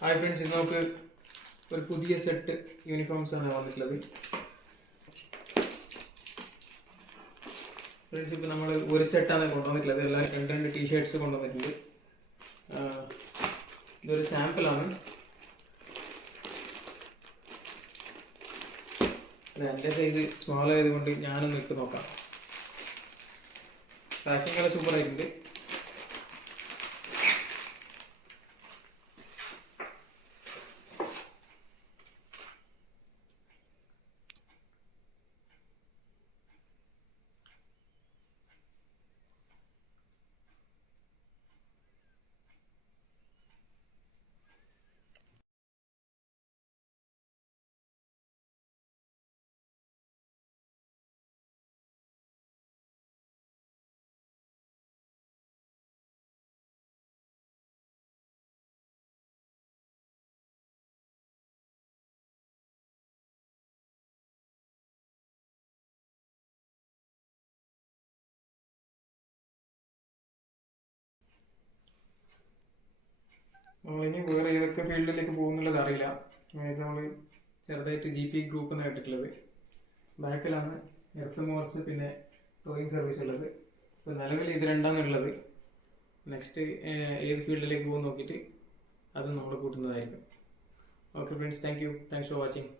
Hi friends, ഇന്ന് നമുക്ക് ഒരു പുതിയ സെറ്റ് യൂണിഫോംസ് ആണ് വന്നിട്ടുള്ളത്. ഫ്രണ്ട്സ്, ഇപ്പോൾ നമ്മൾ ഒരു സെറ്റാണ് കൊണ്ടുവന്നിട്ടുള്ളത്. എല്ലാം രണ്ട് ടീഷർട്ട്സ് കൊണ്ടുവന്നിട്ടുണ്ട്. ഇതൊരു സാമ്പിളാണ്. എൻ്റെ സൈസ് സ്മോൾ ആയതുകൊണ്ട് ഞാനൊന്ന് ഇട്ട് നോക്കാം. പാക്കിംഗ് എല്ലാം സൂപ്പർ ആയിട്ടുണ്ട്. നമ്മളിനി വേറെ ഏതൊക്കെ ഫീൽഡിലേക്ക് പോകുന്നുള്ളത് അറിയില്ല. അതായത് നമ്മൾ ചെറുതായിട്ട് GP ഗ്രൂപ്പ് എന്ന് കേട്ടിട്ടുള്ളത്. ബാക്കിലാണ് എർത്ത് മോർസ് പിന്നെ ടോയിങ് സർവീസ് ഉള്ളത്. ഇപ്പോൾ നിലവിൽ ഇത് രണ്ടാണ് ഉള്ളത്. നെക്സ്റ്റ് ഏത് ഫീൽഡിലേക്ക് പോകും നോക്കിയിട്ട് അതും നമ്മൾ കൂട്ടുന്നതായിരിക്കും. Okay friends, thank you. Thanks for watching.